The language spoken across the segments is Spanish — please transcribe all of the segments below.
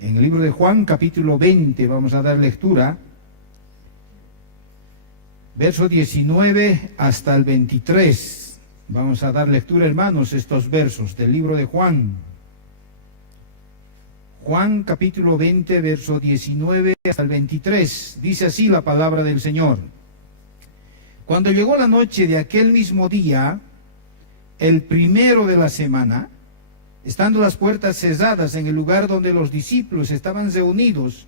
En el libro de Juan, capítulo 20, vamos a dar lectura, verso 19 hasta el 23. Vamos a dar lectura, hermanos, estos versos del libro de Juan. Juan, capítulo 20, verso 19 hasta el 23. Dice así la palabra del Señor. Cuando llegó la noche de aquel mismo día, el primero de la semana, estando las puertas cerradas en el lugar donde los discípulos estaban reunidos,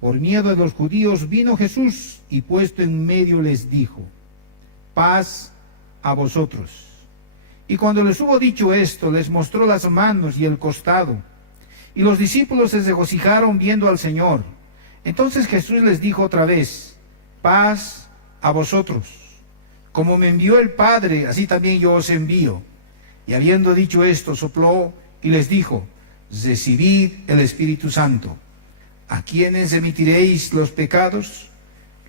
por miedo de los judíos, vino Jesús y puesto en medio les dijo: paz a vosotros. Y cuando les hubo dicho esto, les mostró las manos y el costado. Y los discípulos se regocijaron viendo al Señor. Entonces Jesús les dijo otra vez: paz a vosotros. Como me envió el Padre, así también yo os envío. Y habiendo dicho esto, sopló y les dijo: recibid el Espíritu Santo. A quienes remitiréis los pecados,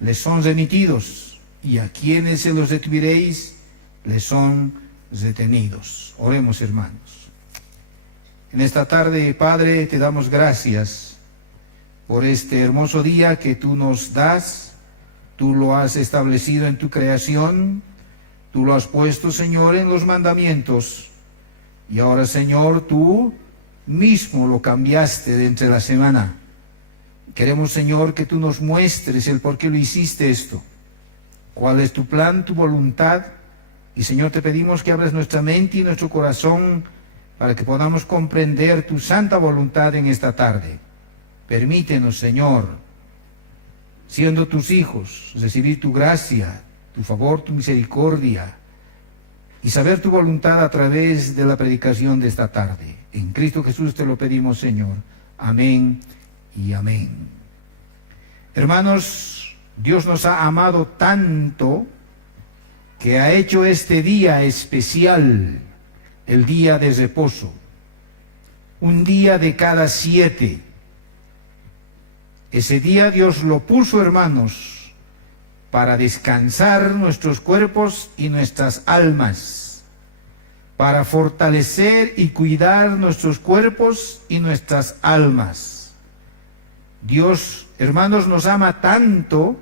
les son remitidos, y a quienes se los retuviréis, les son retenidos. Oremos, hermanos. En esta tarde, Padre, te damos gracias por este hermoso día que tú nos das. Tú lo has establecido en tu creación, tú lo has puesto, Señor, en los mandamientos. Y ahora, Señor, tú mismo lo cambiaste de entre la semana. Queremos, Señor, que tú nos muestres el por qué lo hiciste esto. Cuál es tu plan, tu voluntad. Y, Señor, te pedimos que abras nuestra mente y nuestro corazón para que podamos comprender tu santa voluntad en esta tarde. Permítenos, Señor, siendo tus hijos, recibir tu gracia, tu favor, tu misericordia, y saber tu voluntad a través de la predicación de esta tarde. En Cristo Jesús te lo pedimos, Señor. Amén y amén. Hermanos, Dios nos ha amado tanto que ha hecho este día especial, el día de reposo, un día de cada 7. Ese día Dios lo puso, hermanos, para descansar nuestros cuerpos y nuestras almas, para fortalecer y cuidar nuestros cuerpos y nuestras almas. Dios, hermanos, nos ama tanto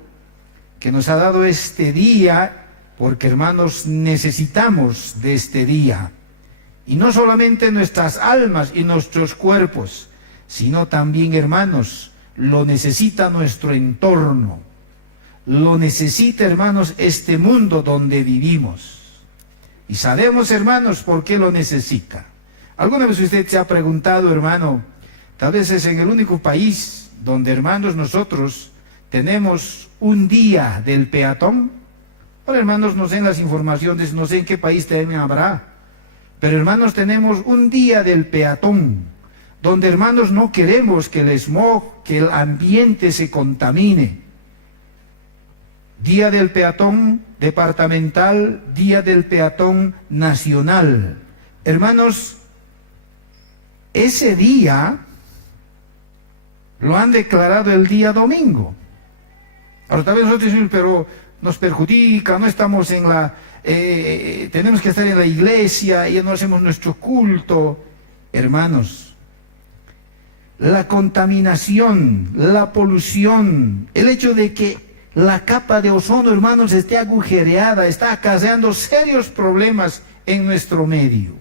que nos ha dado este día, porque, hermanos, necesitamos de este día. Y no solamente nuestras almas y nuestros cuerpos, sino también, hermanos, lo necesita nuestro entorno. Lo necesita, hermanos, este mundo donde vivimos. Y sabemos, hermanos, por qué lo necesita. ¿Alguna vez usted se ha preguntado, hermano, tal vez es en el único país donde, hermanos, nosotros tenemos un día del peatón? Ahora, hermanos, no sé en las informaciones, no sé en qué país también habrá, pero, hermanos, tenemos un día del peatón, donde, hermanos, no queremos que el smog, que el ambiente se contamine. Día del peatón departamental, día del peatón nacional. Hermanos, ese día lo han declarado el día domingo. Ahora tal vez nosotros decimos, pero nos perjudica, no estamos en la... tenemos que estar en la iglesia y no hacemos nuestro culto. Hermanos, la contaminación, la polución, el hecho de que la capa de ozono, hermanos, esté agujereada, está acarreando serios problemas en nuestro medio.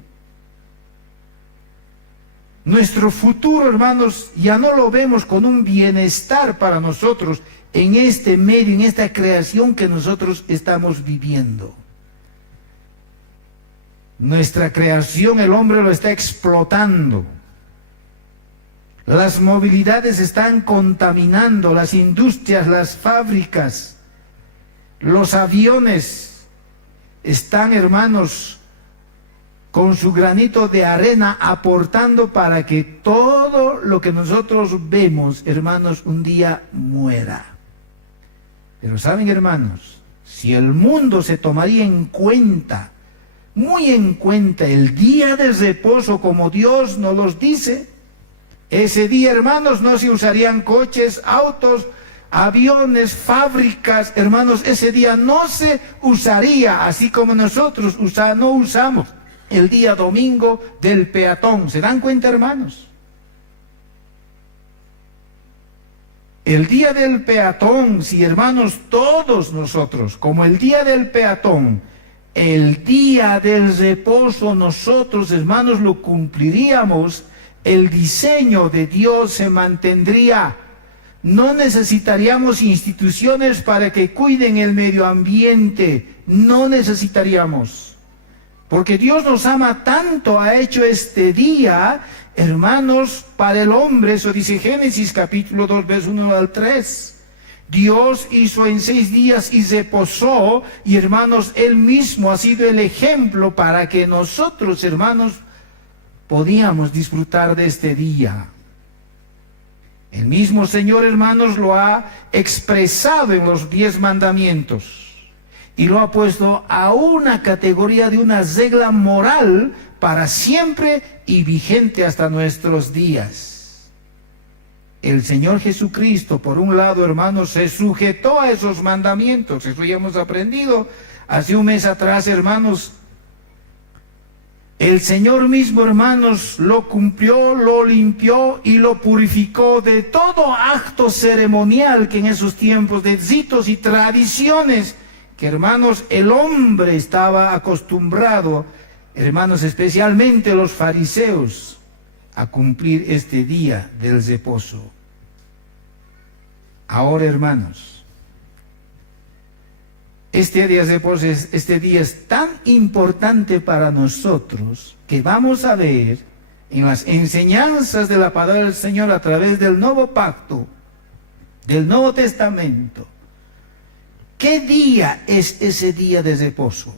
Nuestro futuro, hermanos, ya no lo vemos con un bienestar para nosotros en este medio, en esta creación que nosotros estamos viviendo. Nuestra creación, el hombre lo está explotando. Las movilidades están contaminando, las industrias, las fábricas, los aviones están, hermanos, con su granito de arena aportando para que todo lo que nosotros vemos, hermanos, un día muera. Pero saben, hermanos, si el mundo se tomaría en cuenta, muy en cuenta, el día de reposo como Dios nos los dice, ese día, hermanos, no se usarían coches, autos, aviones, fábricas, hermanos, ese día no se usaría, así como nosotros no usamos el día domingo del peatón. ¿Se dan cuenta, hermanos? El día del peatón, si hermanos, todos nosotros, como el día del peatón, el día del reposo, nosotros, hermanos, lo cumpliríamos, el diseño de Dios se mantendría. No necesitaríamos instituciones para que cuiden el medio ambiente, no necesitaríamos. Porque Dios nos ama tanto, ha hecho este día, hermanos, para el hombre. Eso dice Génesis capítulo 2, verso 1 al 3. Dios hizo en 6 días y reposó, y hermanos, Él mismo ha sido el ejemplo para que nosotros, hermanos, podíamos disfrutar de este día. El mismo Señor, hermanos, lo ha expresado en los 10 mandamientos. Y lo ha puesto a una categoría de una regla moral para siempre y vigente hasta nuestros días. El Señor Jesucristo, por un lado, hermanos, se sujetó a esos mandamientos. Eso ya hemos aprendido hace un mes atrás, hermanos. El Señor mismo, hermanos, lo cumplió, lo limpió y lo purificó de todo acto ceremonial que en esos tiempos de ritos y tradiciones que, hermanos, el hombre estaba acostumbrado, hermanos, especialmente los fariseos, a cumplir este día del reposo. Ahora, hermanos, este día de reposo, este día es tan importante para nosotros que vamos a ver en las enseñanzas de la palabra del Señor a través del Nuevo Pacto, del Nuevo Testamento. ¿Qué día es ese día de reposo?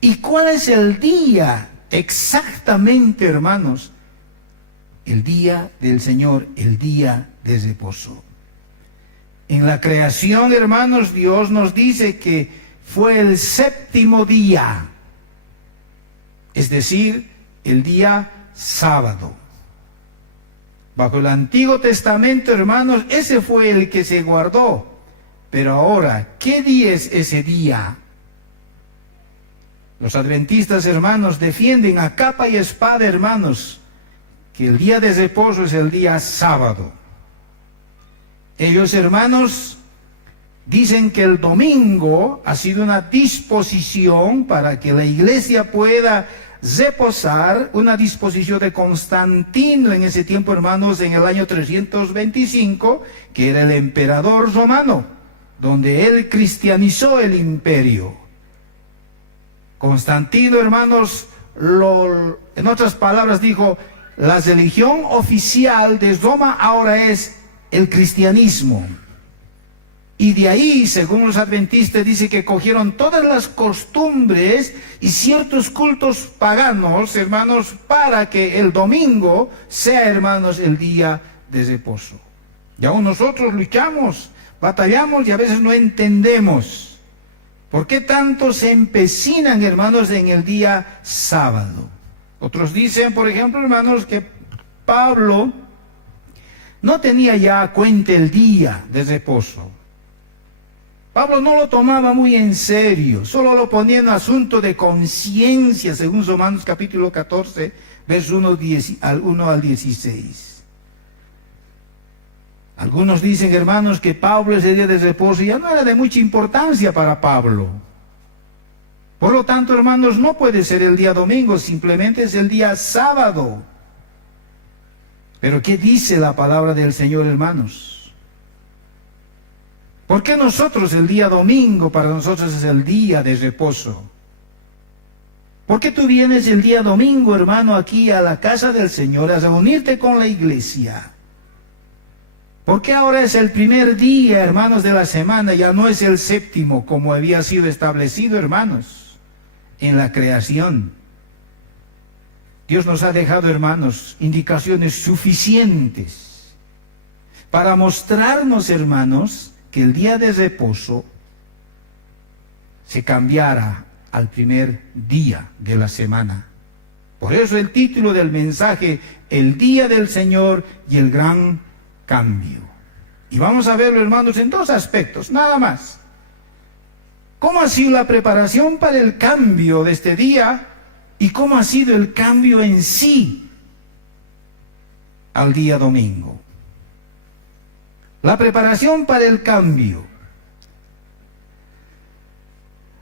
¿Y cuál es el día exactamente, hermanos? El día del Señor, el día de reposo. En la creación, hermanos, Dios nos dice que fue el 7º día, es decir, el día sábado. Bajo el Antiguo Testamento, hermanos, ese fue el que se guardó. Pero ahora, ¿qué día es ese día? Los adventistas, hermanos, defienden a capa y espada, hermanos, que el día de reposo es el día sábado. Ellos, hermanos, dicen que el domingo ha sido una disposición para que la iglesia pueda reposar, una disposición de Constantino en ese tiempo, hermanos, en el año 325, que era el emperador romano, donde él cristianizó el imperio. Constantino, hermanos, en otras palabras dijo, la religión oficial de Roma ahora es el cristianismo. Y de ahí, según los adventistas, dice que cogieron todas las costumbres y ciertos cultos paganos, hermanos, para que el domingo sea, hermanos, el día de reposo. Y aún nosotros luchamos, batallamos y a veces no entendemos por qué tanto se empecinan, hermanos, en el día sábado. Otros dicen, por ejemplo, hermanos, que Pablo no tenía ya cuenta el día de reposo. Pablo no lo tomaba muy en serio, solo lo ponía en asunto de conciencia, según Romanos capítulo 14, verso 1 al 16. Algunos dicen, hermanos, que Pablo ese día de reposo ya no era de mucha importancia para Pablo. Por lo tanto, hermanos, no puede ser el día domingo, simplemente es el día sábado. Pero ¿qué dice la palabra del Señor, hermanos? ¿Por qué nosotros el día domingo para nosotros es el día de reposo? ¿Por qué tú vienes el día domingo, hermano, aquí a la casa del Señor a reunirte con la iglesia? ¿Por qué ahora es el primer día, hermanos, de la semana? Ya no es el 7º como había sido establecido, hermanos, en la creación. Dios nos ha dejado, hermanos, indicaciones suficientes para mostrarnos, hermanos, que el día de reposo se cambiara al primer día de la semana. Por eso el título del mensaje, el día del Señor y el gran cambio. Y vamos a verlo, hermanos, en 2 aspectos, nada más. ¿Cómo ha sido la preparación para el cambio de este día? ¿Y cómo ha sido el cambio en sí al día domingo? La preparación para el cambio.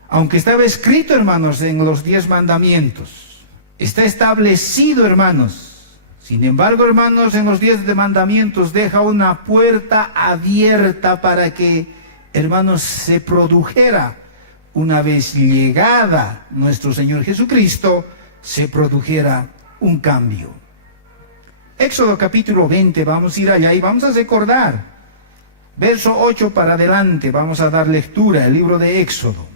Aunque estaba escrito, hermanos, en los 10 mandamientos, está establecido, hermanos. Sin embargo, hermanos, en los 10 mandamientos deja una puerta abierta para que, hermanos, se produjera, una vez llegada nuestro Señor Jesucristo, se produjera un cambio. Éxodo capítulo 20, vamos a ir allá y vamos a recordar. Verso 8 para adelante, vamos a dar lectura, el libro de Éxodo.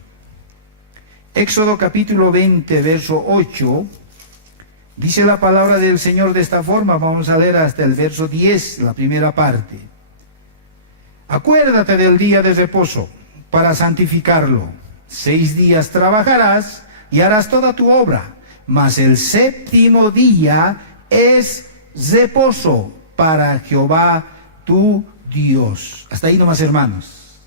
Éxodo capítulo 20, verso 8, dice la palabra del Señor de esta forma, vamos a leer hasta el verso 10, la primera parte. Acuérdate del día de reposo para santificarlo. 6 días trabajarás y harás toda tu obra, mas el séptimo día es reposo para Jehová tu Dios. Hasta ahí nomás, hermanos.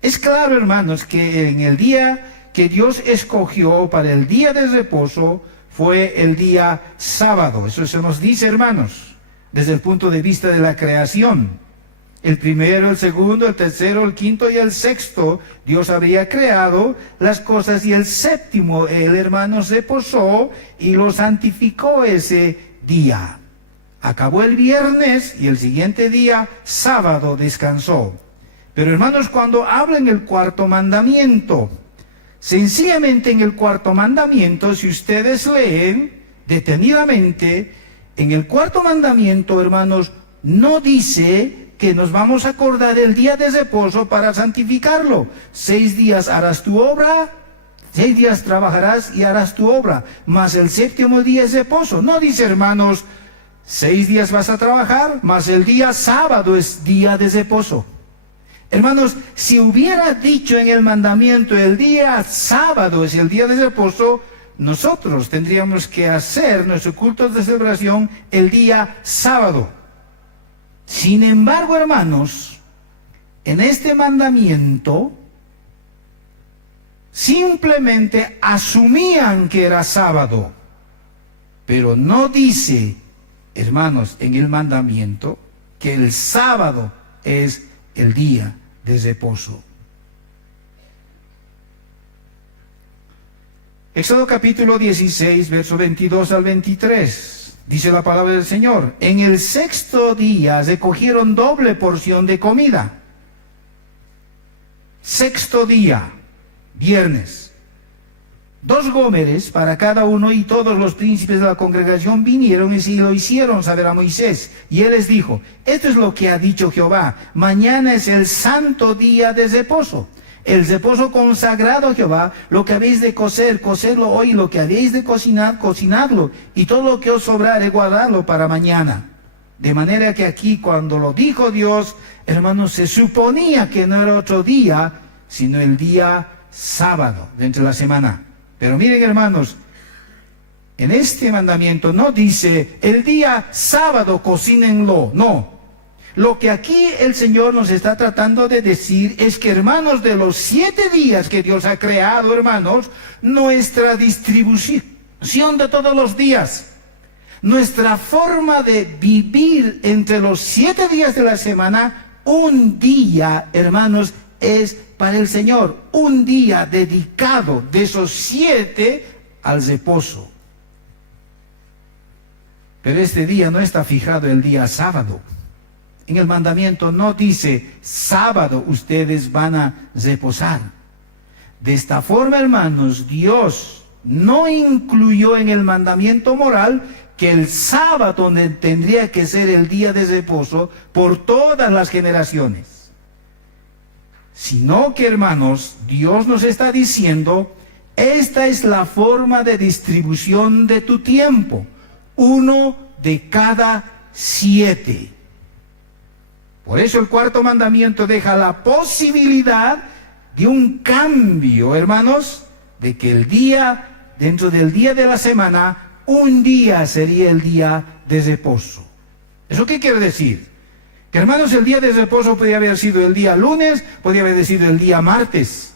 Es claro, hermanos, que en el día que Dios escogió para el día de reposo fue el día sábado. Eso se nos dice, hermanos, desde el punto de vista de la creación. El primero, el segundo, el tercero, el quinto y el sexto, Dios había creado las cosas, y el séptimo, el hermano reposó y lo santificó ese día. Acabó el viernes y el siguiente día, sábado, descansó. Pero, hermanos, cuando habla en el cuarto mandamiento, sencillamente en el cuarto mandamiento, si ustedes leen detenidamente, en el cuarto mandamiento, hermanos, no dice que nos vamos a acordar del día de reposo para santificarlo. 6 días harás tu obra, 6 días trabajarás y harás tu obra, mas el séptimo día es reposo. No dice, hermanos, 6 días vas a trabajar, mas el día sábado es día de reposo. Hermanos, si hubiera dicho en el mandamiento el día sábado es el día de reposo, nosotros tendríamos que hacer nuestro culto de celebración el día sábado. Sin embargo, hermanos, en este mandamiento simplemente asumían que era sábado, pero no dice, hermanos, en el mandamiento que el sábado es el día de reposo. Éxodo capítulo 16, verso 22 al 23. Dice la palabra del Señor: en el sexto día recogieron doble porción de comida. Sexto día, viernes. 2 gómeres para cada uno, y todos los príncipes de la congregación vinieron y lo hicieron saber a Moisés. Y él les dijo: esto es lo que ha dicho Jehová: mañana es el santo día de reposo. El reposo consagrado a Jehová, lo que habéis de cocer, cocedlo hoy, lo que habéis de cocinar, cocinadlo, y todo lo que os sobrare, guardadlo para mañana. De manera que aquí, cuando lo dijo Dios, hermanos, se suponía que no era otro día, sino el día sábado dentro de la semana. Pero miren, hermanos, en este mandamiento no dice el día sábado cocínenlo, no. Lo que aquí el Señor nos está tratando de decir es que, hermanos, de los 7 días que Dios ha creado, hermanos, nuestra distribución de todos los días, nuestra forma de vivir entre los 7 días de la semana, un día, hermanos, es para el Señor, un día dedicado de esos 7 al reposo. Pero este día no está fijado el día sábado. En el mandamiento no dice sábado ustedes van a reposar. De esta forma, hermanos, Dios no incluyó en el mandamiento moral que el sábado tendría que ser el día de reposo por todas las generaciones. Sino que, hermanos, Dios nos está diciendo: esta es la forma de distribución de tu tiempo, 1 de cada 7. Por eso el cuarto mandamiento deja la posibilidad de un cambio, hermanos, de que el día, dentro del día de la semana, un día sería el día de reposo. ¿Eso qué quiere decir? Que, hermanos, el día de reposo podría haber sido el día lunes, podría haber sido el día martes.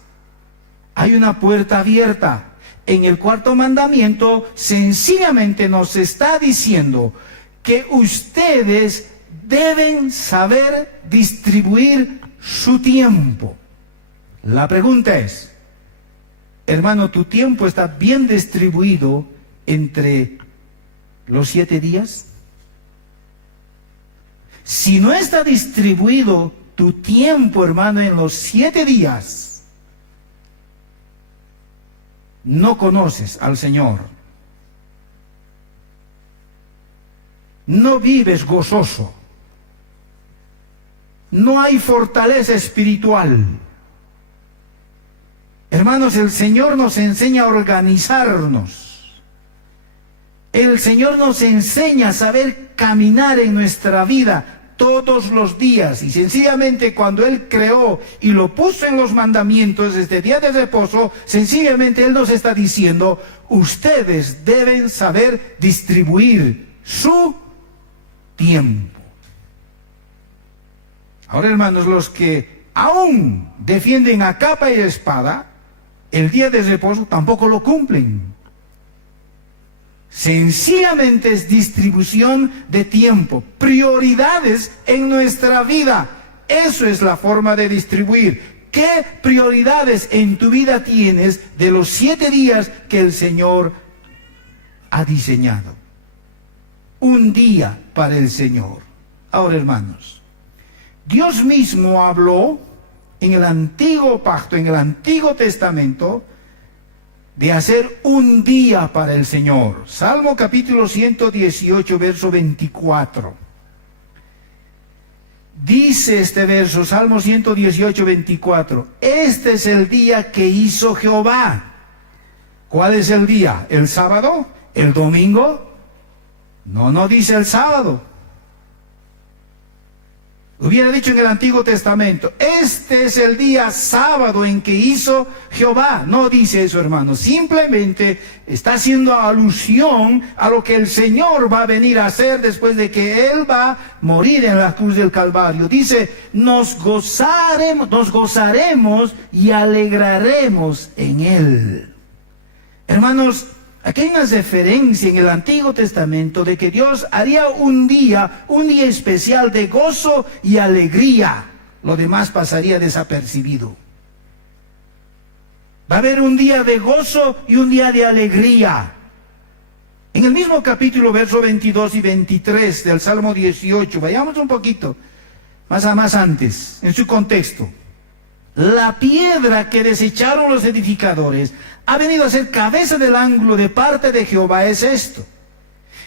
Hay una puerta abierta. En el cuarto mandamiento sencillamente nos está diciendo que ustedes deben saber distribuir su tiempo. La pregunta es, hermano, ¿tu tiempo está bien distribuido entre los 7 días? Si no está distribuido tu tiempo, hermano, en los 7 días, no conoces al Señor. No vives gozoso. No hay fortaleza espiritual. Hermanos, el Señor nos enseña a organizarnos. El Señor nos enseña a saber caminar en nuestra vida todos los días. Y sencillamente cuando Él creó y lo puso en los mandamientos, este día de reposo, sencillamente Él nos está diciendo, ustedes deben saber distribuir su tiempo. Ahora, hermanos, los que aún defienden a capa y espada el día de reposo tampoco lo cumplen. Sencillamente es distribución de tiempo, prioridades en nuestra vida. Eso es la forma de distribuir. ¿Qué prioridades en tu vida tienes de los 7 días que el Señor ha diseñado? Un día para el Señor. Ahora, hermanos, Dios mismo habló en el antiguo pacto, en el Antiguo Testamento, de hacer un día para el Señor. Salmo capítulo 118, verso 24. Dice este verso, Salmo 118, 24. Este es el día que hizo Jehová. ¿Cuál es el día? ¿El sábado? ¿El domingo? No dice el sábado. Hubiera dicho en el Antiguo Testamento, este es el día sábado en que hizo Jehová. No dice eso, hermano. Simplemente está haciendo alusión a lo que el Señor va a venir a hacer después de que Él va a morir en la cruz del Calvario. Dice, nos gozaremos y alegraremos en Él. Hermanos, aquí hay una referencia en el Antiguo Testamento de que Dios haría un día especial de gozo y alegría. Lo demás pasaría desapercibido. Va a haber un día de gozo y un día de alegría. En el mismo capítulo, versos 22 y 23 del Salmo 18, vayamos un poquito más antes, en su contexto. La piedra que desecharon los edificadores ha venido a ser cabeza del ángulo de parte de Jehová, es esto.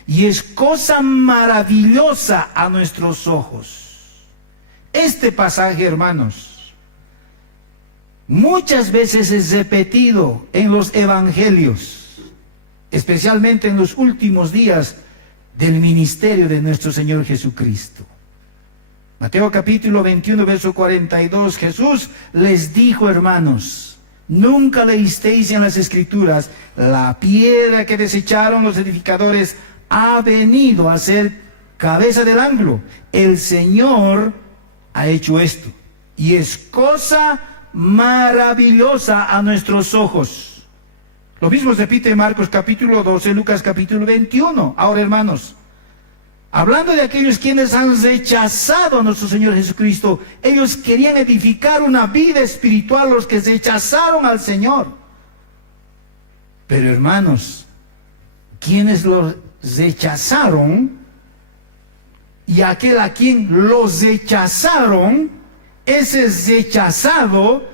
Y es cosa maravillosa a nuestros ojos. Este pasaje, hermanos, muchas veces es repetido en los evangelios, especialmente en los últimos días del ministerio de nuestro Señor Jesucristo. Mateo capítulo 21, verso 42, Jesús les dijo, hermanos, nunca leísteis en las Escrituras, la piedra que desecharon los edificadores ha venido a ser cabeza del ángulo. El Señor ha hecho esto, y es cosa maravillosa a nuestros ojos. Lo mismo se repite en Marcos capítulo 12, Lucas capítulo 21. Ahora, hermanos, hablando de aquellos quienes han rechazado a nuestro Señor Jesucristo, ellos querían edificar una vida espiritual, los que rechazaron al Señor. Pero, hermanos, quienes los rechazaron y aquel a quien los rechazaron, ese rechazado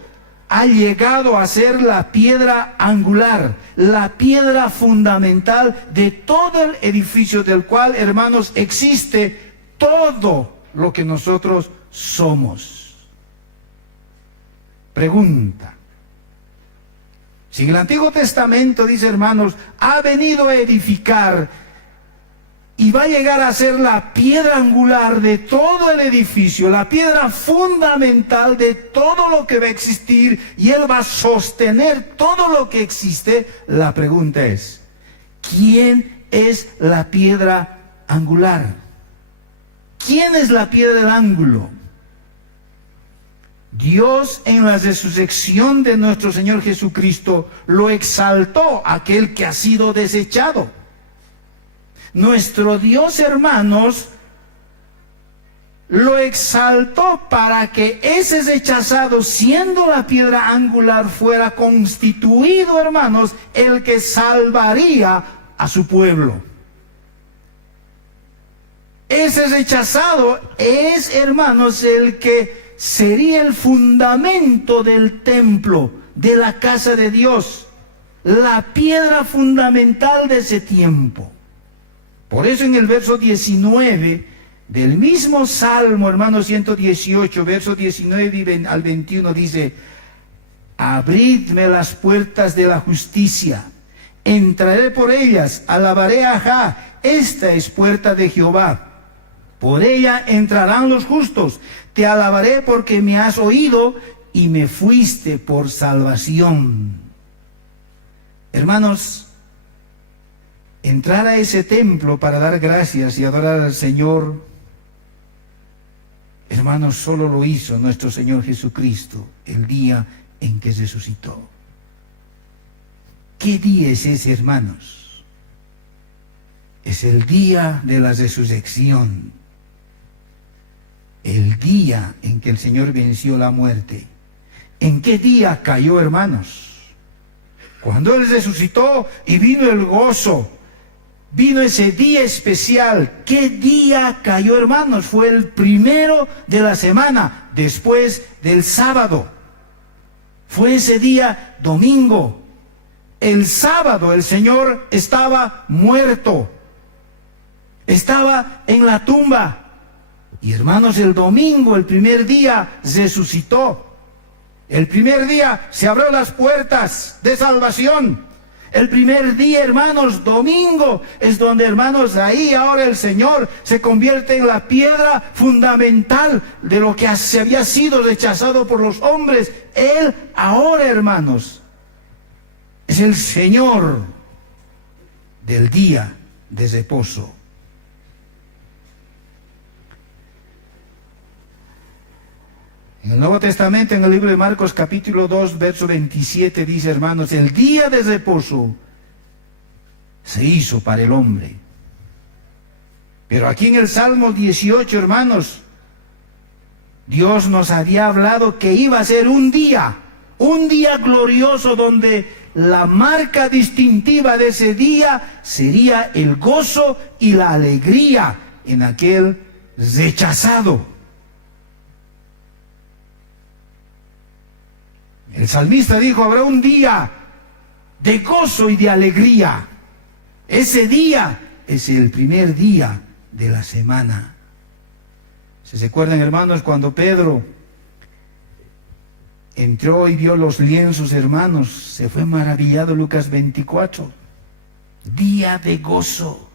ha llegado a ser la piedra angular, la piedra fundamental de todo el edificio del cual, hermanos, existe todo lo que nosotros somos. Pregunta. Si el Antiguo Testamento dice, hermanos, ha venido a edificar y va a llegar a ser la piedra angular de todo el edificio, la piedra fundamental de todo lo que va a existir, y Él va a sostener todo lo que existe, la pregunta es, ¿quién es la piedra angular? ¿Quién es la piedra del ángulo? Dios, en la resurrección de nuestro Señor Jesucristo, lo exaltó aquel que ha sido desechado. Nuestro Dios, hermanos, lo exaltó para que ese rechazado, siendo la piedra angular, fuera constituido, hermanos, el que salvaría a su pueblo. Ese rechazado es, hermanos, el que sería el fundamento del templo, de la casa de Dios, la piedra fundamental de ese tiempo. Por eso en el verso 19 del mismo Salmo, hermanos, 118, verso 19 al 21 dice: abridme las puertas de la justicia, entraré por ellas, alabaré a Jah, esta es puerta de Jehová. Por ella entrarán los justos. Te alabaré porque me has oído y me fuiste por salvación. Hermanos, entrar a ese templo para dar gracias y adorar al Señor, hermanos, solo lo hizo nuestro Señor Jesucristo el día en que resucitó. ¿Qué día es ese, hermanos? Es el día de la resurrección. El día en que el Señor venció la muerte. ¿En qué día cayó, hermanos? Cuando Él resucitó y vino el gozo, vino ese día especial. ¿Qué día cayó, hermanos? Fue el primero de la semana, después del sábado. Fue ese día domingo. El sábado el Señor estaba muerto. Estaba en la tumba. Y hermanos, el domingo, el primer día, resucitó. El primer día se abrió las puertas de salvación. El primer día, hermanos, domingo, es donde, hermanos, ahí ahora el Señor se convierte en la piedra fundamental de lo que se había sido rechazado por los hombres. Él ahora, hermanos, es el Señor del día de reposo. En el Nuevo Testamento, en el libro de Marcos capítulo 2, verso 27, dice, hermanos, el día de reposo se hizo para el hombre. Pero aquí en el Salmo 18, hermanos, Dios nos había hablado que iba a ser un día glorioso donde la marca distintiva de ese día sería el gozo y la alegría en aquel rechazado. El salmista dijo, habrá un día de gozo y de alegría. Ese día es el primer día de la semana. ¿Se acuerdan, hermanos, cuando Pedro entró y vio los lienzos, hermanos? Se fue maravillado, Lucas 24. Día de gozo.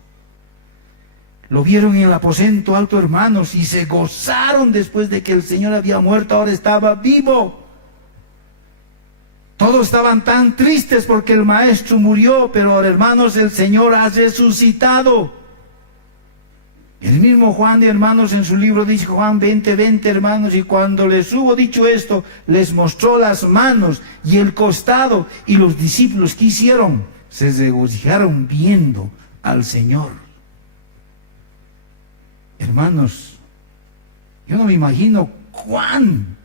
Lo vieron en el aposento alto, hermanos, y se gozaron después de que el Señor había muerto, ahora estaba vivo. Todos estaban tan tristes porque el Maestro murió, pero ahora, hermanos, el Señor ha resucitado. El mismo Juan, hermanos, en su libro dice, Juan 20:20, hermanos, y cuando les hubo dicho esto, les mostró las manos y el costado, y los discípulos, ¿qué hicieron? Se regocijaron viendo al Señor. Hermanos, yo no me imagino cuán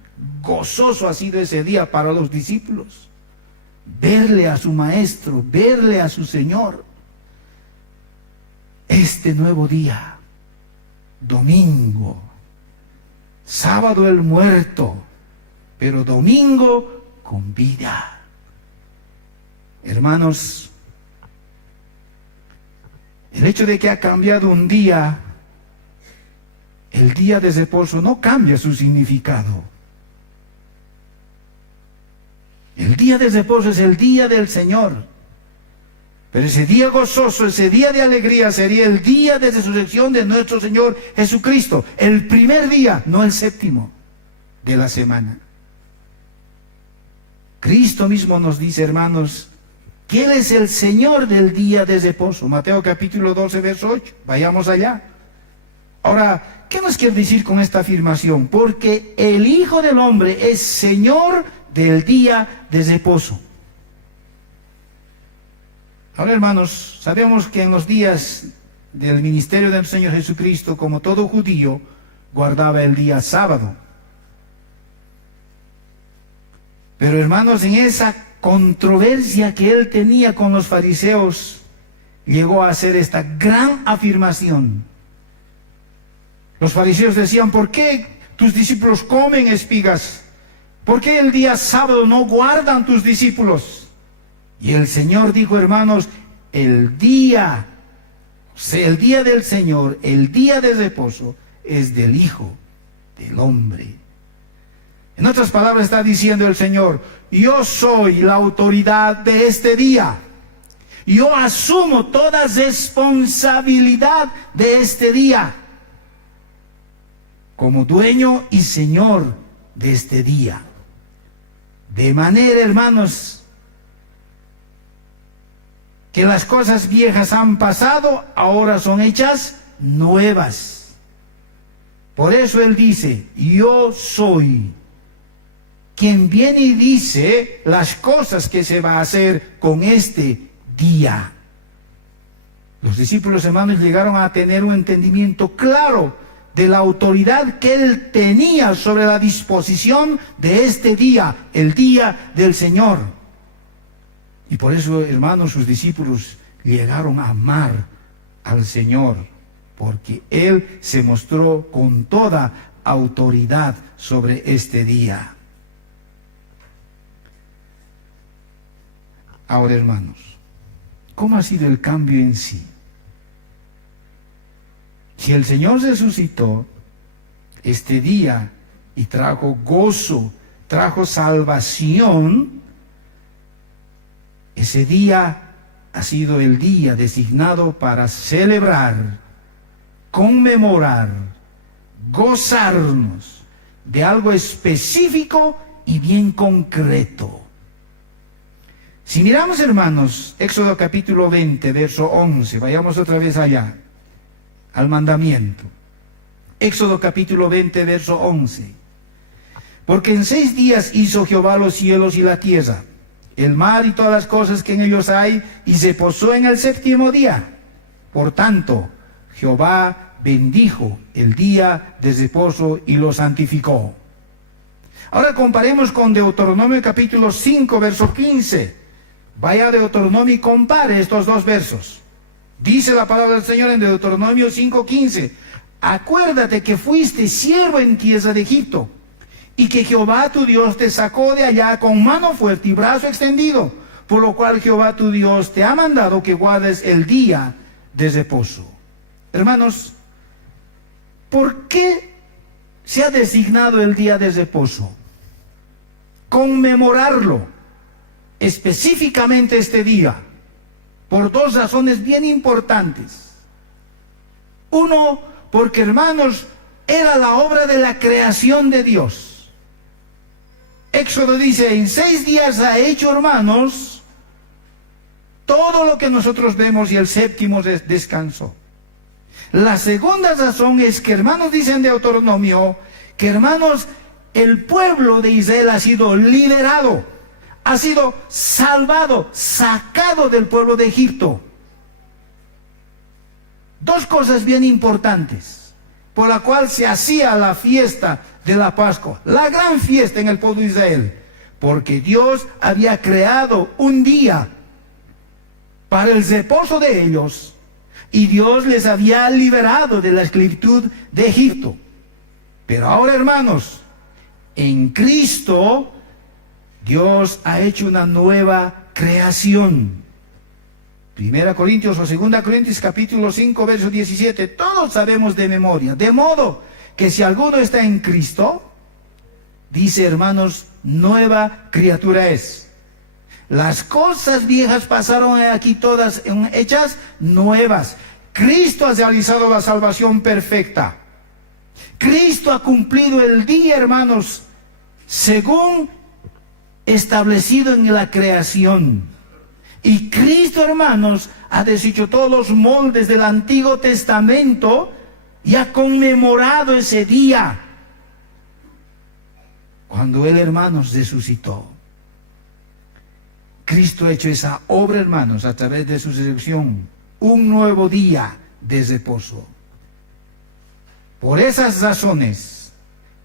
gozoso ha sido ese día para los discípulos. Verle a su Maestro, verle a su Señor. Este nuevo día, domingo, sábado el muerto, pero domingo con vida. Hermanos, el hecho de que ha cambiado un día, el día de reposo, no cambia su significado. El día de reposo es el día del Señor. Pero ese día gozoso, ese día de alegría sería el día de resurrección de nuestro Señor Jesucristo. El primer día, no el séptimo de la semana. Cristo mismo nos dice, hermanos, que Él es el Señor del día de reposo. Mateo capítulo 12, verso 8. Vayamos allá. Ahora, ¿qué nos quiere decir con esta afirmación? Porque el Hijo del Hombre es Señor del día de reposo. Ahora, hermanos, sabemos que en los días del ministerio del Señor Jesucristo, como todo judío, guardaba el día sábado. Pero hermanos, en esa controversia que él tenía con los fariseos, llegó a hacer esta gran afirmación. Los fariseos decían: ¿por qué tus discípulos comen espigas? ¿Por qué el día sábado no guardan tus discípulos? Y el Señor dijo: hermanos, el día del Señor, el día de reposo, es del Hijo del Hombre. En otras palabras está diciendo el Señor: yo soy la autoridad de este día. Yo asumo toda responsabilidad de este día, como dueño y Señor de este día. De manera, hermanos, que las cosas viejas han pasado, ahora son hechas nuevas. Por eso Él dice: yo soy quien viene y dice las cosas que se va a hacer con este día. Los discípulos, hermanos, llegaron a tener un entendimiento claro de la autoridad que Él tenía sobre la disposición de este día, el día del Señor. Y por eso, hermanos, sus discípulos llegaron a amar al Señor, porque Él se mostró con toda autoridad sobre este día. Ahora, hermanos, ¿cómo ha sido el cambio en sí? Si el Señor resucitó este día y trajo gozo, trajo salvación, ese día ha sido el día designado para celebrar, conmemorar, gozarnos de algo específico y bien concreto. Si miramos, hermanos, Éxodo capítulo 20, verso 11, vayamos otra vez allá, al mandamiento. Éxodo capítulo 20, verso 11. Porque en 6 días hizo Jehová los cielos y la tierra, el mar y todas las cosas que en ellos hay, y se posó en el 7º día. Por tanto, Jehová bendijo el día de reposo y lo santificó. Ahora comparemos con Deuteronomio capítulo 5, verso 15. Vaya a Deuteronomio y compare estos dos versos. Dice la palabra del Señor en Deuteronomio 5:15: acuérdate que fuiste siervo en tierra de Egipto, y que Jehová tu Dios te sacó de allá con mano fuerte y brazo extendido, por lo cual Jehová tu Dios te ha mandado que guardes el día de reposo. Hermanos, ¿por qué se ha designado el día de reposo? Conmemorarlo específicamente este día, por 2 razones bien importantes. Uno, porque, hermanos, era la obra de la creación de Dios. Éxodo dice: en 6 días ha hecho, hermanos, todo lo que nosotros vemos, y el 7º descansó. La segunda razón es que, hermanos, dice en Deuteronomio, que, hermanos, el pueblo de Israel ha sido liberado, ha sido salvado, sacado del pueblo de Egipto. 2 cosas bien importantes por la cual se hacía la fiesta de la Pascua, la gran fiesta en el pueblo de Israel, porque Dios había creado un día para el reposo de ellos, y Dios les había liberado de la esclavitud de Egipto. Pero ahora, hermanos, en Cristo Dios ha hecho una nueva creación. 1 Corintios o 2 Corintios capítulo 5, verso 17, todos sabemos de memoria. De modo que si alguno está en Cristo, dice, hermanos, nueva criatura es. Las cosas viejas pasaron aquí, todas hechas nuevas. Cristo ha realizado la salvación perfecta. Cristo ha cumplido el día, hermanos, según establecido en la creación. Y Cristo, hermanos, ha deshecho todos los moldes del Antiguo Testamento y ha conmemorado ese día cuando Él, hermanos, resucitó. Cristo ha hecho esa obra, hermanos, a través de su resurrección, un nuevo día de reposo. Por esas razones,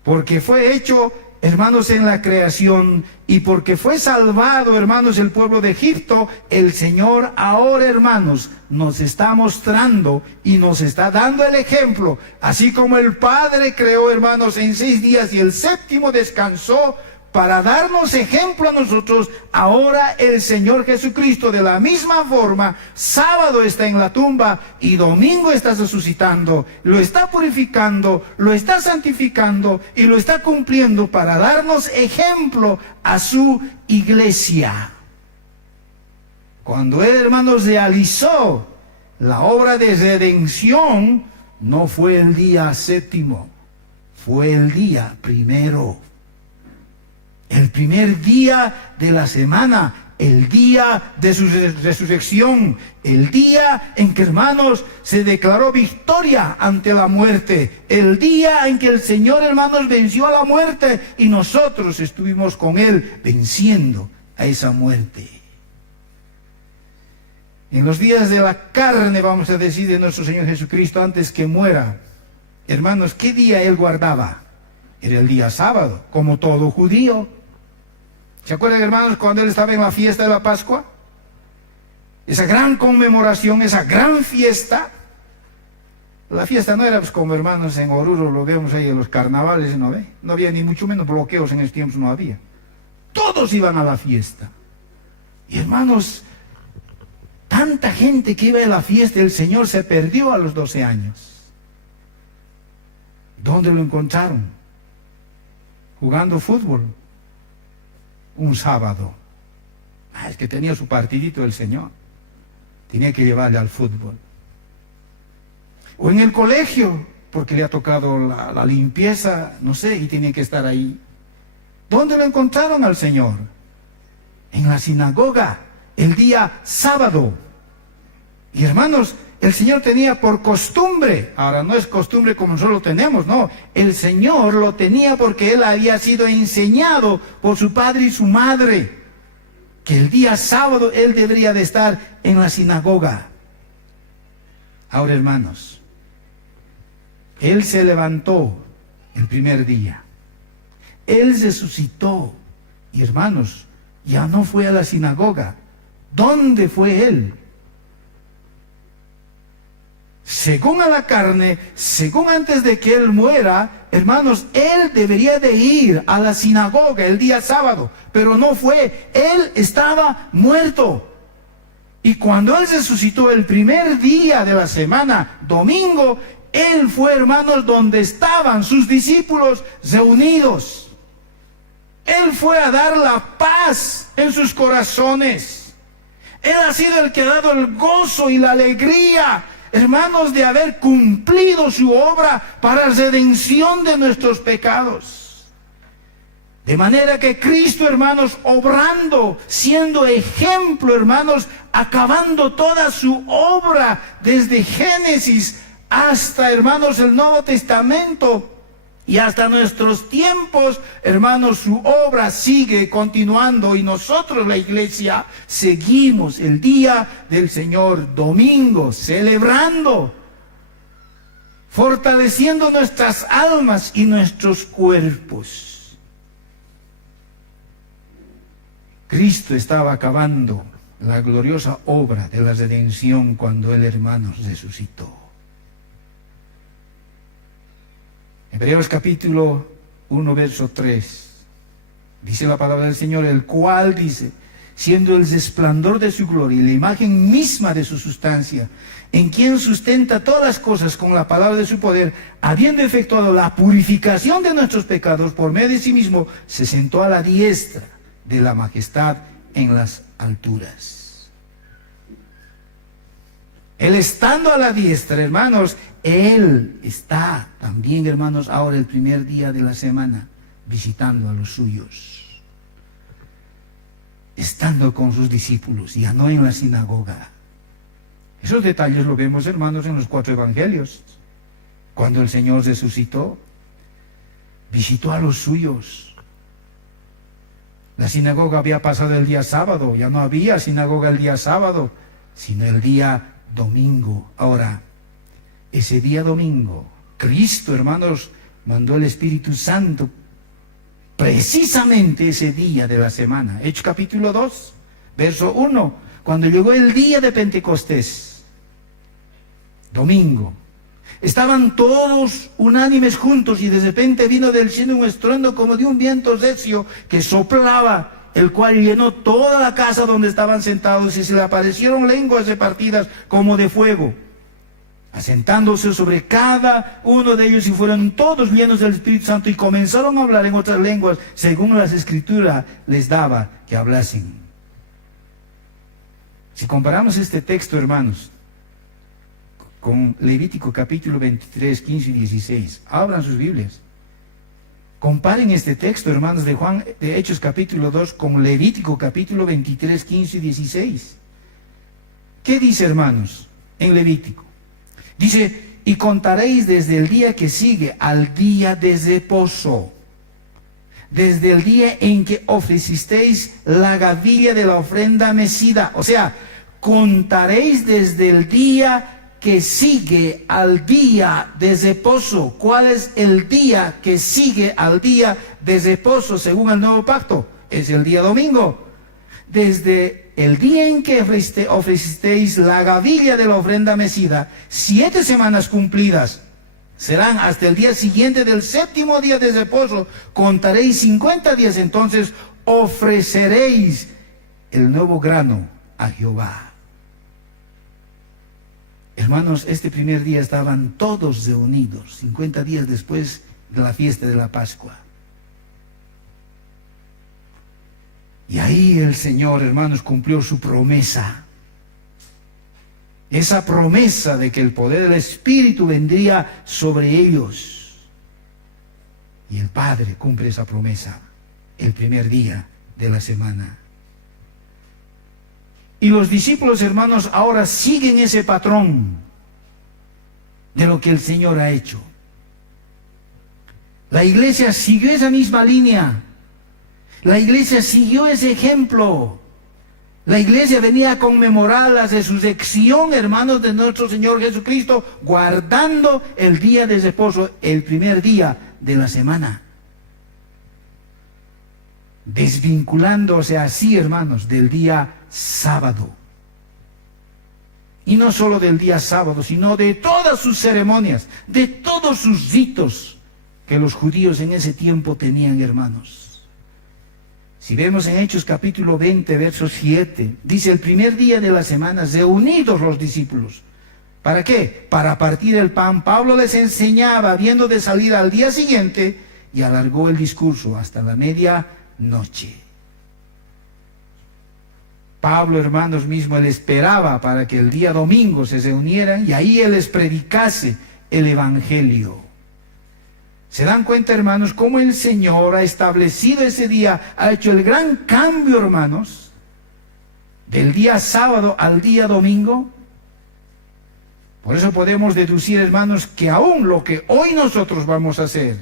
porque fue hecho, hermanos, en la creación, y porque fue salvado, hermanos, el pueblo de Egipto, el Señor ahora, hermanos, nos está mostrando y nos está dando el ejemplo. Así como el Padre creó, hermanos, en 6 días y el séptimo descansó para darnos ejemplo a nosotros, ahora el Señor Jesucristo, de la misma forma, sábado está en la tumba y domingo está resucitando, lo está purificando, lo está santificando y lo está cumpliendo para darnos ejemplo a su iglesia. Cuando Él, hermanos, realizó la obra de redención, no fue el día séptimo, fue el día primero. El primer día de la semana, el día de su resurrección, el día en que, hermanos, se declaró victoria ante la muerte, el día en que el Señor, hermanos, venció a la muerte y nosotros estuvimos con Él venciendo a esa muerte. En los días de la carne, vamos a decir, de nuestro Señor Jesucristo, antes que muera, hermanos, ¿qué día Él guardaba? Era el día sábado, como todo judío. ¿Se acuerdan, hermanos, cuando Él estaba en la fiesta de la Pascua? Esa gran conmemoración, esa gran fiesta. La fiesta no era pues, como, hermanos, en Oruro lo vemos ahí en los carnavales, ¿no ve? No había ni mucho menos bloqueos en esos tiempos, no había. Todos iban a la fiesta. Y, hermanos, tanta gente que iba a la fiesta, el Señor se perdió a los 12 años. ¿Dónde lo encontraron? Jugando fútbol. Un sábado. Es que tenía su partidito el Señor. Tenía que llevarle al fútbol. O en el colegio, porque le ha tocado la limpieza, no sé, y tiene que estar ahí. ¿Dónde lo encontraron al Señor? En la sinagoga, el día sábado. Y hermanos, el Señor tenía por costumbre, ahora no es costumbre como nosotros lo tenemos, no, el Señor lo tenía porque Él había sido enseñado por su padre y su madre, que el día sábado Él debería de estar en la sinagoga. Ahora, hermanos, Él se levantó el primer día, Él resucitó, y hermanos, ya no fue a la sinagoga. ¿Dónde fue Él? Según a la carne, según antes de que Él muera, hermanos, Él debería de ir a la sinagoga el día sábado, pero no fue. Él estaba muerto. Y cuando Él resucitó el primer día de la semana, domingo, Él fue, hermanos, donde estaban sus discípulos reunidos. Él fue a dar la paz en sus corazones. Él ha sido el que ha dado el gozo y la alegría, hermanos, de haber cumplido su obra para redención de nuestros pecados. De manera que Cristo, hermanos, obrando, siendo ejemplo, hermanos, acabando toda su obra desde Génesis hasta, hermanos, el Nuevo Testamento y hasta nuestros tiempos, hermanos, su obra sigue continuando y nosotros, la iglesia, seguimos el día del Señor, domingo, celebrando, fortaleciendo nuestras almas y nuestros cuerpos. Cristo estaba acabando la gloriosa obra de la redención cuando Él, hermanos, resucitó. Hebreos capítulo 1, verso 3. Dice la palabra del Señor, el cual dice, siendo el resplandor de su gloria y la imagen misma de su sustancia, en quien sustenta todas las cosas con la palabra de su poder, habiendo efectuado la purificación de nuestros pecados por medio de sí mismo, se sentó a la diestra de la majestad en las alturas. Él estando a la diestra, hermanos, Él está también, hermanos, ahora el primer día de la semana, visitando a los suyos, estando con sus discípulos, ya no en la sinagoga. Esos detalles lo vemos, hermanos, en los 4 evangelios. Cuando el Señor resucitó, visitó a los suyos. La sinagoga había pasado el día sábado, ya no había sinagoga el día sábado, sino el día domingo. Ahora, ese día domingo, Cristo, hermanos, mandó el Espíritu Santo precisamente ese día de la semana. Hechos capítulo 2, verso 1, cuando llegó el día de Pentecostés, domingo, estaban todos unánimes juntos y de repente vino del cielo un estruendo como de un viento recio que soplaba, el cual llenó toda la casa donde estaban sentados, y se le aparecieron lenguas repartidas como de fuego, asentándose sobre cada uno de ellos, y fueron todos llenos del Espíritu Santo y comenzaron a hablar en otras lenguas según las Escrituras les daba que hablasen. Si comparamos este texto, hermanos, con Levítico capítulo 23, 15 y 16, abran sus Biblias. Comparen este texto, hermanos, de Hechos capítulo 2 con Levítico capítulo 23, 15 y 16. ¿Qué dice, hermanos, en Levítico? Dice, y contaréis desde el día que sigue al día de reposo, desde el día en que ofrecisteis la gavilla de la ofrenda mecida. O sea, contaréis desde el día que sigue al día de reposo. ¿Cuál es el día que sigue al día de reposo según el nuevo pacto? Es el día domingo. Desde el día en que ofrecisteis la gavilla de la ofrenda mecida, 7 semanas cumplidas serán hasta el día siguiente del 7º día de reposo. Contaréis 50 días, entonces ofreceréis el nuevo grano a Jehová. Hermanos, este primer día estaban todos reunidos, 50 días después de la fiesta de la Pascua. Y ahí el Señor, hermanos, cumplió su promesa. Esa promesa de que el poder del Espíritu vendría sobre ellos. Y el Padre cumple esa promesa el primer día de la semana. Y los discípulos, hermanos, ahora siguen ese patrón de lo que el Señor ha hecho. La iglesia siguió esa misma línea. La iglesia siguió ese ejemplo. La iglesia venía a conmemorar la resurrección, hermanos, de nuestro Señor Jesucristo, guardando el día de reposo, el primer día de la semana. Desvinculándose así, hermanos, del día sábado. Y no solo del día sábado, sino de todas sus ceremonias, de todos sus ritos que los judíos en ese tiempo tenían, hermanos. Si vemos en Hechos capítulo 20, verso 7, dice, el primer día de la semana, reunidos los discípulos. ¿Para qué? Para partir el pan. Pablo les enseñaba, habiendo de salir al día siguiente, y alargó el discurso hasta la medianoche. Pablo, hermanos, mismo, él esperaba para que el día domingo se reunieran y ahí él les predicase el Evangelio. ¿Se dan cuenta, hermanos, cómo el Señor ha establecido ese día, ha hecho el gran cambio, hermanos, del día sábado al día domingo? Por eso podemos deducir, hermanos, que aún lo que hoy nosotros vamos a hacer,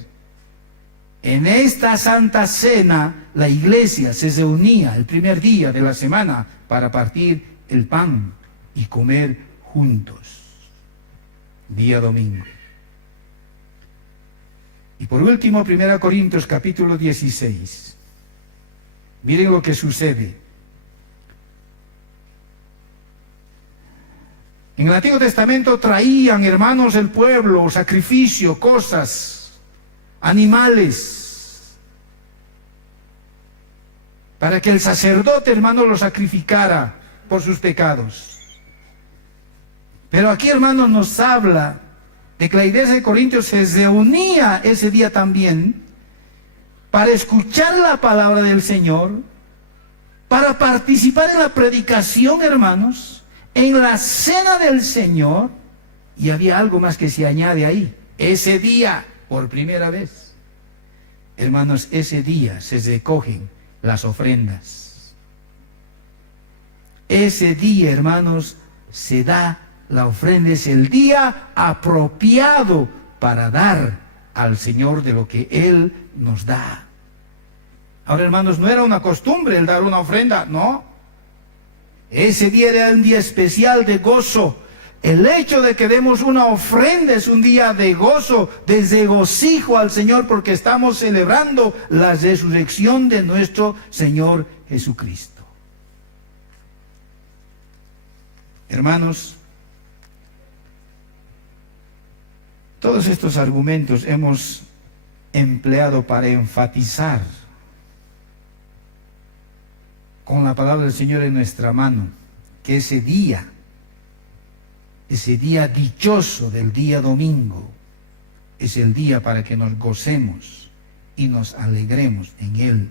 en esta Santa Cena, la iglesia se reunía el primer día de la semana para partir el pan y comer juntos. Día domingo. Y por último, 1 Corintios capítulo 16. Miren lo que sucede. En el Antiguo Testamento traían, hermanos, el pueblo, sacrificio, cosas, animales, para que el sacerdote, hermano, lo sacrificara por sus pecados. Pero aquí, hermanos, nos habla de que la iglesia de Corintios se reunía ese día también para escuchar la palabra del Señor, para participar en la predicación, hermanos, en la cena del Señor, y había algo más que se añade ahí. Ese día, por primera vez, hermanos, ese día se recogen las ofrendas. Ese día, hermanos, se da la ofrenda. Es el día apropiado para dar al Señor de lo que Él nos da. Ahora, hermanos, no era una costumbre el dar una ofrenda, no. Ese día era un día especial de gozo. El hecho de que demos una ofrenda es un día de gozo, de regocijo al Señor, porque estamos celebrando la resurrección de nuestro Señor Jesucristo. Hermanos, todos estos argumentos hemos empleado para enfatizar con la palabra del Señor en nuestra mano que ese día dichoso del día domingo, es el día para que nos gocemos y nos alegremos en Él.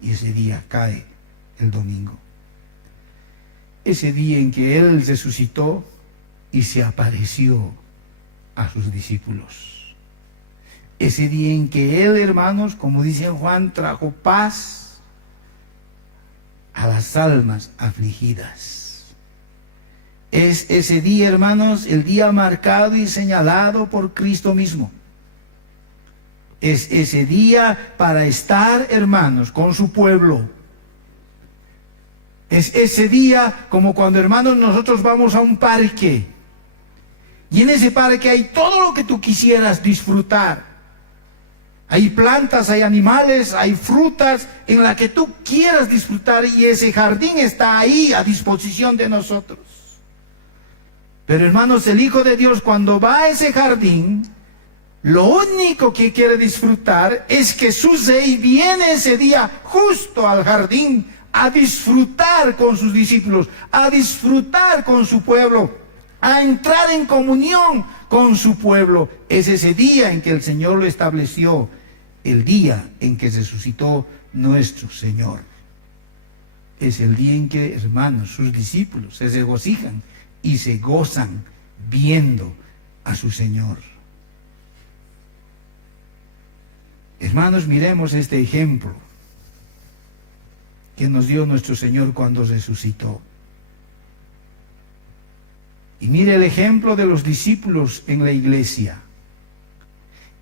Y ese día cae el domingo. Ese día en que Él resucitó y se apareció a sus discípulos. Ese día en que Él, hermanos, como dice Juan, trajo paz a las almas afligidas. Es ese día, hermanos, el día marcado y señalado por Cristo mismo. Es ese día para estar, hermanos, con su pueblo. Es ese día como cuando, hermanos, nosotros vamos a un parque. Y en ese parque hay todo lo que tú quisieras disfrutar. Hay plantas, hay animales, hay frutas en la que tú quieras disfrutar, y ese jardín está ahí a disposición de nosotros. Pero, hermanos, el Hijo de Dios, cuando va a ese jardín, lo único que quiere disfrutar es que su Rey viene ese día justo al jardín a disfrutar con sus discípulos, a disfrutar con su pueblo, a entrar en comunión con su pueblo. Es ese día en que el Señor lo estableció, el día en que resucitó nuestro Señor. Es el día en que, hermanos, sus discípulos se regocijan y se gozan viendo a su Señor. Hermanos, miremos este ejemplo que nos dio nuestro Señor cuando resucitó. Y mire el ejemplo de los discípulos en la iglesia.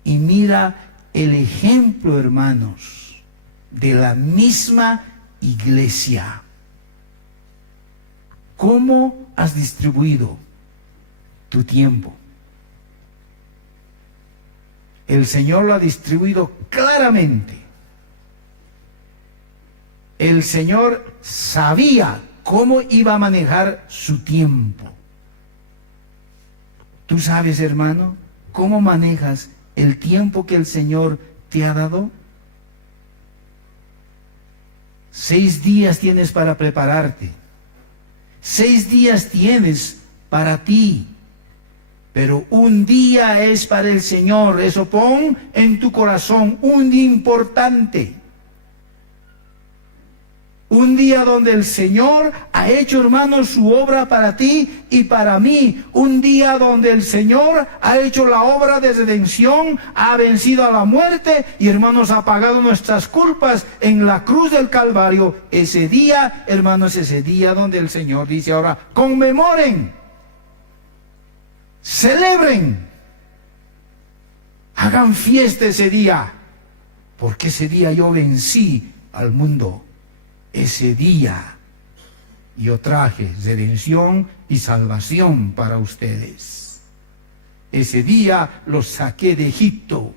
Y mira el ejemplo, hermanos, de la misma iglesia. ¿Cómo has distribuido tu tiempo? El Señor lo ha distribuido claramente. El Señor sabía cómo iba a manejar su tiempo. ¿Tú sabes, hermano, cómo manejas el tiempo que el Señor te ha dado? 6 días tienes para prepararte. 6 días tienes para ti. Pero un día es para el Señor. Eso pon en tu corazón. Un día importante. Un día donde el Señor ha hecho, hermanos, su obra para ti y para mí. Un día donde el Señor ha hecho la obra de redención, ha vencido a la muerte y, hermanos, ha pagado nuestras culpas en la cruz del Calvario. Ese día, hermanos, ese día donde el Señor dice ahora, conmemoren, celebren, hagan fiesta ese día, porque ese día yo vencí al mundo. Ese día yo traje redención y salvación para ustedes. Ese día los saqué de Egipto.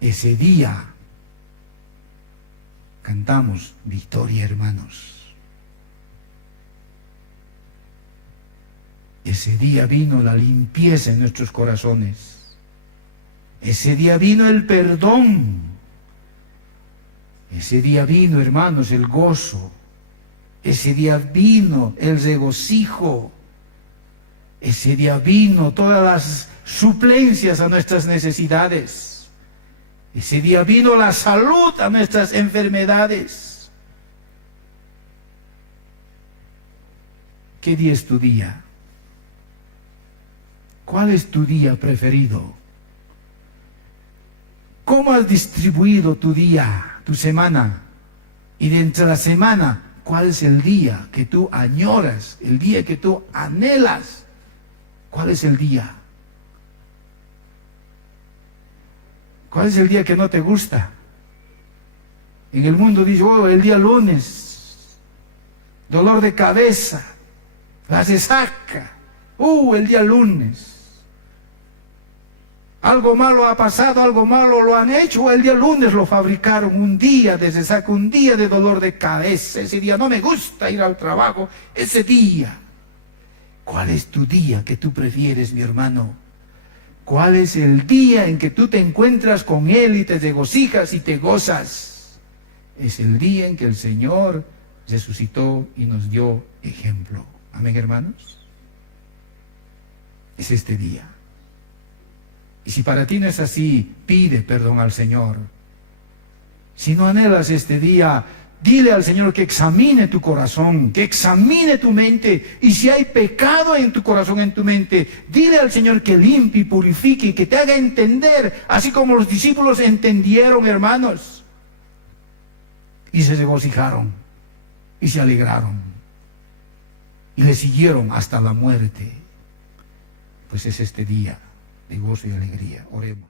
Ese día cantamos victoria, hermanos. Ese día vino la limpieza en nuestros corazones. Ese día vino el perdón. Ese día vino, hermanos, el gozo. Ese día vino el regocijo. Ese día vino todas las suplencias a nuestras necesidades. Ese día vino la salud a nuestras enfermedades. ¿Qué día es tu día? ¿Cuál es tu día preferido? ¿Cómo has distribuido tu día? Tu semana, y dentro de la semana, ¿cuál es el día que tú añoras? El día que tú anhelas. ¿Cuál es el día? ¿Cuál es el día que no te gusta? En el mundo dice, oh, el día lunes, dolor de cabeza, la resaca, el día lunes. Algo malo ha pasado, algo malo lo han hecho, el día lunes lo fabricaron, un día de resaca, un día de dolor de cabeza, ese día no me gusta ir al trabajo, ese día. ¿Cuál es tu día que tú prefieres, mi hermano? ¿Cuál es el día en que tú te encuentras con Él y te regocijas y te gozas? Es el día en que el Señor resucitó y nos dio ejemplo. Amén, hermanos. Es este día. Y si para ti no es así, pide perdón al Señor. Si no anhelas este día, dile al Señor que examine tu corazón, que examine tu mente. Y si hay pecado en tu corazón, en tu mente, dile al Señor que limpie y purifique y que te haga entender, así como los discípulos entendieron, hermanos. Y se regocijaron y se alegraron y le siguieron hasta la muerte. Pues es este día de gozo y alegría. Oremos.